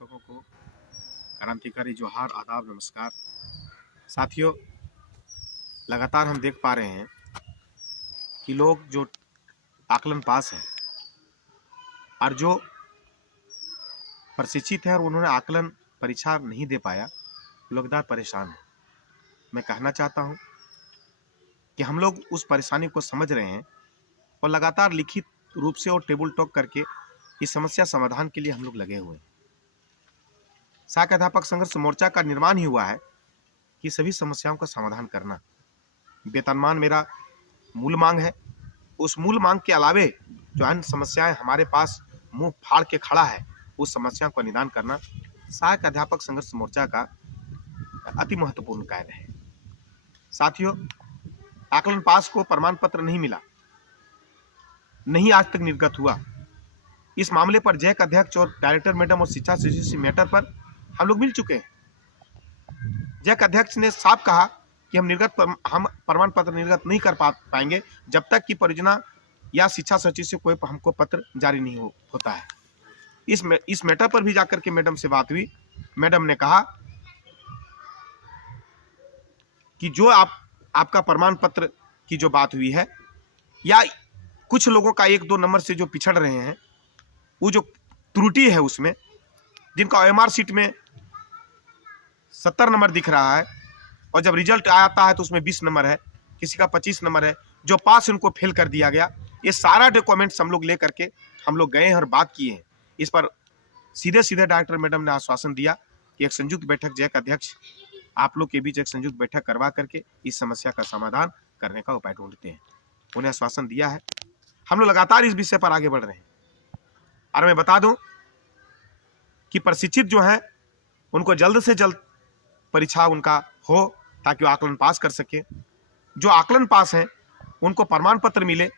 अध्यापकों को क्रांतिकारी जोहार, आदाब, नमस्कार। साथियों, लगातार हम देख पा रहे हैं कि लोग जो आकलन पास हैं और जो प्रशिक्षित हैं और उन्होंने आकलन परीक्षा नहीं दे पाया, लगातार परेशान हैं। मैं कहना चाहता हूं कि हम लोग उस परेशानी को समझ रहे हैं और लगातार लिखित रूप से और टेबल टॉक करके इस समस्या समाधान के लिए हम लोग लगे हुए हैं। सहायक अध्यापक संघर्ष मोर्चा का निर्माण ही हुआ है कि सभी समस्याओं का समाधान करना। वेतनमान मेरा मूल मांग है। उस मूल मांग के अलावे जो अन्य समस्याएं हमारे पास मुंह फाड़ के खड़ा है, उस समस्या का निदान करना सहायक अध्यापक संघर्ष मोर्चा का अति महत्वपूर्ण कार्य है। साथियों, आकलन पास को प्रमाण पत्र नहीं मिला, नहीं आज तक निर्गत हुआ। इस मामले पर जैक अध्यक्ष और डायरेक्टर मैडम और शिक्षा सचिव मैटर पर हम लोग मिल चुके हैं। जैक अध्यक्ष ने साफ कहा कि हम प्रमाण पत्र निर्गत नहीं कर पाएंगे जब तक कि परियोजना या शिक्षा सचिव से कोई हमको पत्र जारी नहीं होता है। इस मैटर पर भी जाकर के मैडम से बात हुई। मैडम ने कहा कि जो आपका प्रमाण पत्र की जो बात हुई है, या कुछ लोगों का 1-2 नंबर से जो पिछड़ रहे हैं, वो जो त्रुटि है उसमें, जिनका OMR शीट में 70 नंबर दिख रहा है और जब रिजल्ट आता है तो उसमें 20 नंबर है, किसी का 25 नंबर है, जो पास उनको फेल कर दिया गया। ये सारा डॉक्यूमेंट्स हम लोग ले करके हम लोग गए हैं और बात किए हैं। इस पर सीधे सीधे डायरेक्टर मैडम ने आश्वासन दिया कि एक संयुक्त बैठक जैक अध्यक्ष आप लोग के बीच एक संयुक्त बैठक करवा करके इस समस्या का समाधान करने का उपाय ढूंढते हैं। उन्हें आश्वासन दिया है। हम लोग लगातार इस विषय पर आगे बढ़ रहे हैं। और मैं बता दूं कि प्रशिक्षित जो हैं उनको जल्द से जल्द परीक्षा उनका हो ताकि वो आकलन पास कर सके। जो आकलन पास हैं उनको प्रमाण पत्र मिले,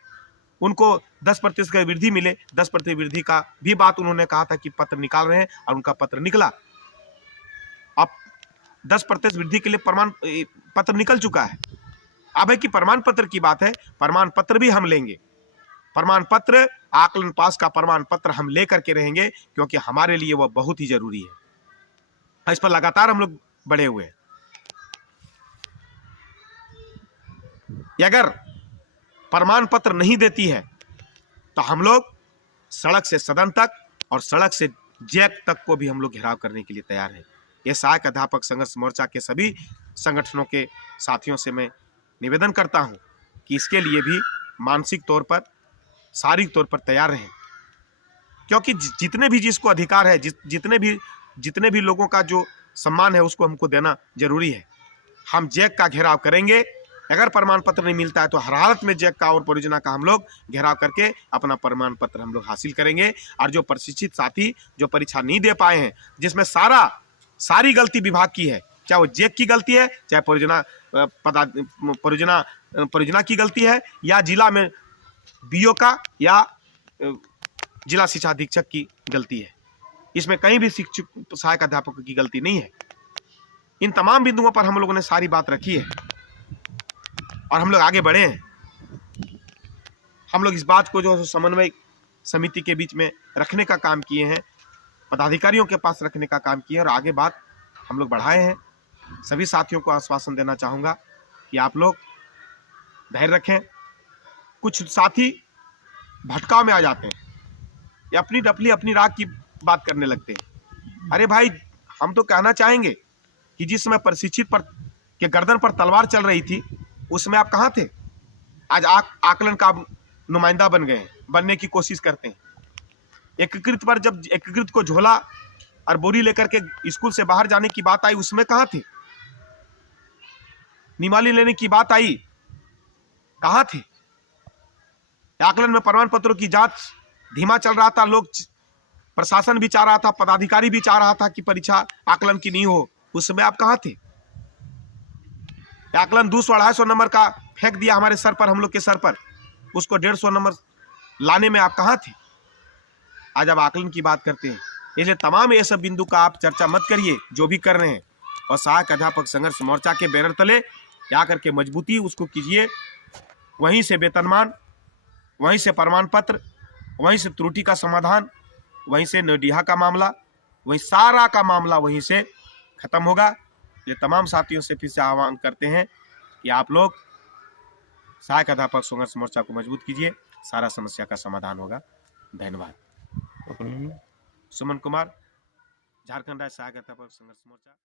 उनको 10% का वृद्धि मिले। 10% वृद्धि का भी बात उन्होंने कहा था कि पत्र निकाल रहे हैं और उनका पत्र निकला। अब 10% वृद्धि के लिए प्रमाण पत्र निकल चुका है। अब है कि प्रमाण पत्र की बात है, प्रमाण पत्र भी हम लेंगे। प्रमाण पत्र, आकलन पास का प्रमाण पत्र हम लेकर के रहेंगे क्योंकि हमारे लिए वह बहुत ही जरूरी है। इस पर लगातार हम लोग बढ़े हुए हैं। अगर प्रमाण पत्र नहीं देती है तो हम लोग सड़क से सदन तक और सड़क से जैक तक को भी हम लोग घेराव करने के लिए तैयार हैं। यह सहायक अध्यापक संघर्ष मोर्चा के सभी संगठनों के साथियों से मैं निवेदन करता हूं कि इसके लिए भी मानसिक तौर पर, शारीरिक तौर पर तैयार रहें, क्योंकि जितने भी जिसको अधिकार है, जितने भी लोगों का जो सम्मान है उसको हमको देना जरूरी है। हम जैक का घेराव करेंगे। अगर प्रमाण पत्र नहीं मिलता है तो हर हालत में जैक का और परियोजना का हम लोग घेराव करके अपना प्रमाण पत्र हम लोग हासिल करेंगे। और जो प्रशिक्षित साथी जो परीक्षा नहीं दे पाए हैं, जिसमें सारी गलती विभाग की है, चाहे वो जैक की गलती है, चाहे परियोजना की गलती है, या जिला में BO का या जिला शिक्षा अधीक्षक की गलती है, इसमें कहीं भी शिक्षक सहायक अध्यापकों की गलती नहीं है। इन तमाम बिंदुओं पर हम लोगों ने सारी बात रखी है और हम लोग आगे बढ़े हैं। हम लोग इस बात को जो समन्वय समिति के बीच में रखने का काम किए हैं, पदाधिकारियों के पास रखने का काम किए और आगे बात हम लोग बढ़ाए हैं। सभी साथियों को आश्वासन देना चाहूँगा कि आप लोग धैर्य रखें। कुछ साथी भटकाव में आ जाते हैं या अपनी डफली अपनी राग की बात करने लगते हैं। अरे भाई, हम तो कहना चाहेंगे कि जिस समय प्रशिक्षित पर के गर्दन पर तलवार चल रही थी उसमें आप कहाँ थे? आज आकलन का नुमाइंदा बन गए हैं, बनने की कोशिश करते हैं। एकीकृत पर जब एकीकृत को झोला और बोरी लेकर के स्कूल से बाहर जाने की बात आई, उसमें कहाँ थे? निमाली लेने की बात आई, कहाँ थे? आकलन में प्रमाण पत्रों की जांच धीमा चल रहा था, लोग प्रशासन भी चाह रहा था, पदाधिकारी भी चाह रहा था कि परीक्षा आकलन की नहीं हो, उसमें आप कहाँ थे? आकलन 200-250 नंबर का फेंक दिया हमारे सर पर, हम लोग के सर पर, उसको 150 नंबर लाने में आप कहाँ थे? आज आप आकलन की बात करते हैं। इसलिए तमाम ये सब बिंदु का आप चर्चा मत करिए जो भी कर रहे हैं, और सहायक अध्यापक संघर्ष मोर्चा के बैनर तले जाकर के मजबूती उसको कीजिए। वहीं से वेतनमान, वहीं से प्रमाण पत्र, वहीं से त्रुटि का समाधान, वहीं से नडीहा का मामला, वही सारा का मामला वहीं से खत्म होगा। ये तमाम साथियों से फिर से आह्वान करते हैं कि आप लोग सहायक अध्यापक संघर्ष मोर्चा को मजबूत कीजिए, सारा समस्या का समाधान होगा। धन्यवाद। सुमन कुमार, झारखंड राज्य सहायक अध्यापक संघर्ष मोर्चा।